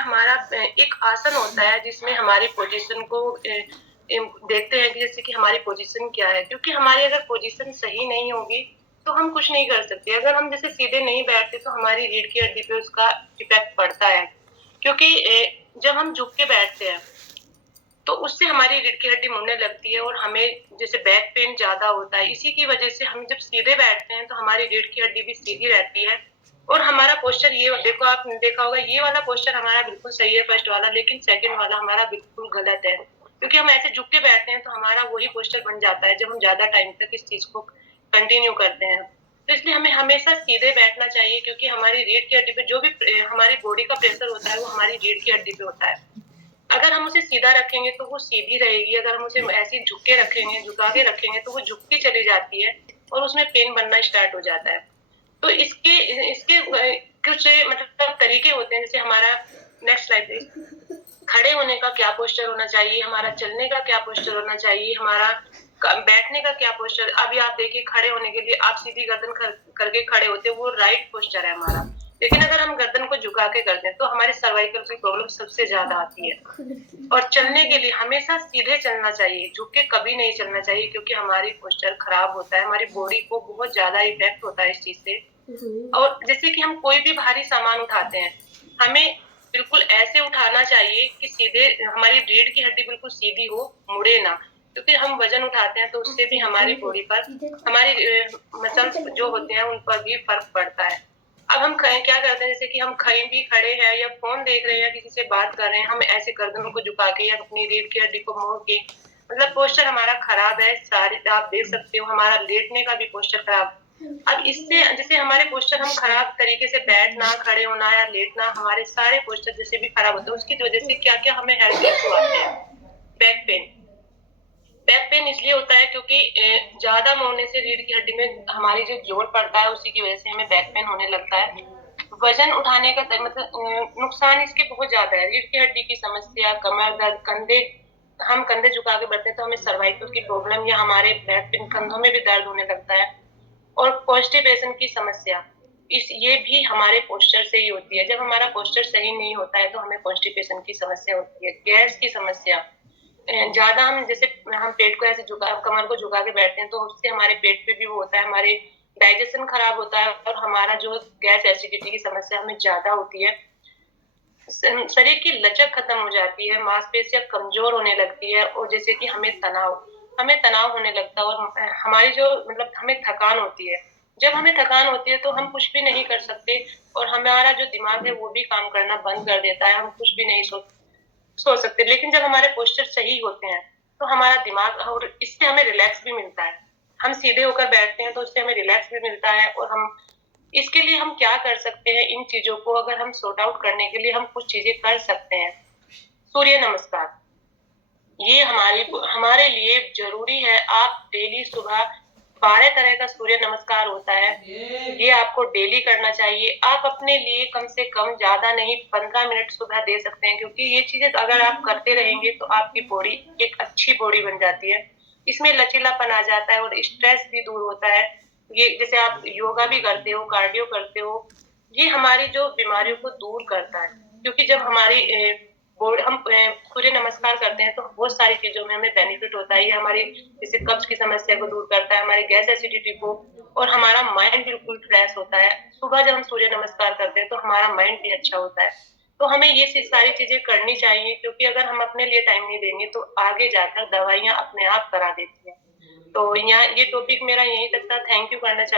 हमारा एक आसन होता है जिसमें हमारी पोजीशन को देखते हैं कि जैसे कि हमारी पोजीशन क्या है, क्योंकि हमारी अगर पोजीशन सही नहीं होगी तो हम कुछ नहीं कर सकते। अगर हम जैसे सीधे नहीं बैठते तो हमारी रीढ़ की हड्डी पे उसका इफेक्ट पड़ता है, क्योंकि जब हम झुक के बैठते हैं तो उससे हमारी रीढ़ की हड्डी मुड़ने लगती है और हमें जैसे बैक पेन ज्यादा होता है। इसी की वजह से हम जब सीधे बैठते हैं तो हमारी रीढ़ की हड्डी भी सीधी रहती है और हमारा पोस्चर ये देखो, आपने देखा होगा ये वाला पोस्चर हमारा बिल्कुल सही है फर्स्ट वाला, लेकिन सेकंड वाला हमारा बिल्कुल गलत है, क्योंकि हम ऐसे झुक के बैठते हैं तो हमारा वही पोस्चर बन जाता है जब हम ज्यादा टाइम तक इस चीज को कंटिन्यू करते हैं। तो इसलिए हमें हमेशा सीधे बैठना चाहिए, क्योंकि हमारी रीढ़ की हड्डी पे जो भी हमारी बॉडी का प्रेशर होता है वो हमारी रीढ़ की हड्डी पे होता है। अगर हम उसे सीधा रखेंगे तो वो सीधी रहेगी, अगर हम उसे ऐसे झुक के रखेंगे, झुका के रखेंगे तो वो झुकती चली जाती है और उसमें पेन बनना स्टार्ट हो जाता है। तो इसके इसके कुछ मतलब तरीके होते हैं, जैसे हमारा नेक्स्ट स्लाइड प्लीज। खड़े होने का क्या पोस्चर होना चाहिए, हमारा चलने का क्या पोस्चर होना चाहिए, हमारा बैठने का क्या पोस्चर। अभी आप देखिए, खड़े होने के लिए आप सीधी गर्दन करके खड़े होते हैं, वो राइट पोस्चर है हमारा। लेकिन अगर हम गर्दन को झुका के करते हैं तो हमारे सर्वाइकल की प्रॉब्लम सबसे ज्यादा आती है। और चलने के लिए हमेशा सीधे चलना चाहिए, झुक के कभी नहीं चलना चाहिए, क्योंकि हमारी पोस्चर खराब होता है, हमारी बॉडी को बहुत ज्यादा इफेक्ट होता है इस चीज से। और जैसे कि हम कोई भी भारी सामान उठाते हैं, हमें बिल्कुल ऐसे उठाना चाहिए कि सीधे हमारी रीढ़ की हड्डी बिल्कुल सीधी हो, मुड़े ना, क्योंकि हम वजन उठाते हैं तो उससे भी हमारी बॉडी पर, हमारी मसल्स जो होते हैं उन पर भी फर्क पड़ता है। अब हम क्या करते हैं, जैसे कि हम कहीं भी खड़े हैं या फोन देख रहे हैं या किसी से बात कर रहे हैं, हम ऐसे गर्दन को झुका के या अपनी रीढ़ की हड्डी को मोड़ के, मतलब पोस्चर हमारा खराब है। सारे आप देख सकते हो, हमारा लेटने का भी पोस्चर खराब। अब इससे जैसे हमारे पोस्चर हम खराब तरीके से बैठना, खड़े होना या लेटना, हमारे सारे पोस्चर जैसे भी खराब होते हैं, उसकी वजह से क्या क्या हमें हेल्थ इश्यू आते हैं। बैक पेन, बैक पेन इसलिए होता है क्योंकि ज्यादा मोड़ने से रीढ़ की हड्डी में हमारी जो जोड़ पड़ता है उसी की वजह से हमें बैक पेन होने लगता है। वजन उठाने का मतलब नुकसान इसके बहुत ज्यादा है। रीढ़ की हड्डी की समस्या, कमर दर्द, कंधे, हम कंधे झुका के बढ़ते हैं तो हमें सर्वाइकल की प्रॉब्लम या हमारे बैक पेन, कंधों में भी दर्द होने लगता है। और कॉन्स्टिपेशन की समस्या, ये भी हमारे पोस्चर से ही होती है। जब हमारा पोस्चर सही नहीं होता है तो हमें कॉन्स्टिपेशन की समस्या होती है। गैस की समस्या, ज्यादा हम जैसे हम पेट को ऐसे झुका, कमर को झुका के बैठते हैं तो उससे हमारे पेट पे भी वो होता है, हमारे डाइजेशन खराब होता है और हमारा जो गैस एसिडिटी की समस्या हमें ज्यादा होती है। शरीर की लचक खत्म हो जाती है, मांसपेशियां कमजोर होने लगती है और जैसे कि हमें तनाव होने लगता है और हमारी जो मतलब हमें थकान होती है। जब हमें थकान होती है तो हम कुछ भी नहीं कर सकते और हमारा जो दिमाग है वो भी काम करना बंद कर देता है, हम कुछ भी नहीं सोच सकते। लेकिन जब हमारे पोस्चर सही होते हैं तो हमारा दिमाग, और इससे हमें रिलैक्स भी मिलता है। हम सीधे होकर बैठते हैं तो उससे हमें रिलैक्स भी मिलता है। और हम इसके लिए हम क्या कर सकते हैं, इन चीजों को अगर हम सॉर्ट आउट करने के लिए हम कुछ चीजें कर सकते हैं। सूर्य नमस्कार, ये हमारे लिए जरूरी है। आप डेली सुबह 12 तरह का सूर्य नमस्कार होता है, ये आपको डेली करना चाहिए। आप अपने लिए कम से कम ज्यादा नहीं 15 मिनट सुबह दे सकते हैं, क्योंकि ये चीजें अगर आप करते रहेंगे तो आपकी बॉडी एक अच्छी बॉडी बन जाती है। इसमें लचीलापन आ जाता है और स्ट्रेस भी दूर होता है। ये जैसे आप योगा भी करते हो, कार्डियो करते हो, ये हमारी जो बीमारियों को दूर करता है। क्योंकि जब हमारी हम सूर्य नमस्कार करते हैं तो बहुत सारी चीजों में हमें बेनिफिट होता है। ये हमारी जैसे कब्ज की समस्या को दूर करता है, हमारी गैस एसिडिटी को, और हमारा माइंड बिल्कुल फ्रेश होता है। सुबह जब हम सूर्य नमस्कार करते हैं तो हमारा माइंड भी अच्छा होता है। तो हमें ये सारी चीजें करनी चाहिए, क्योंकि अगर हम अपने लिए टाइम नहीं देंगे तो आगे जाकर दवाइयां अपने आप करा देती हैं। तो यहाँ ये टॉपिक मेरा यहीं तक था। थैंक यू करना चाहिए।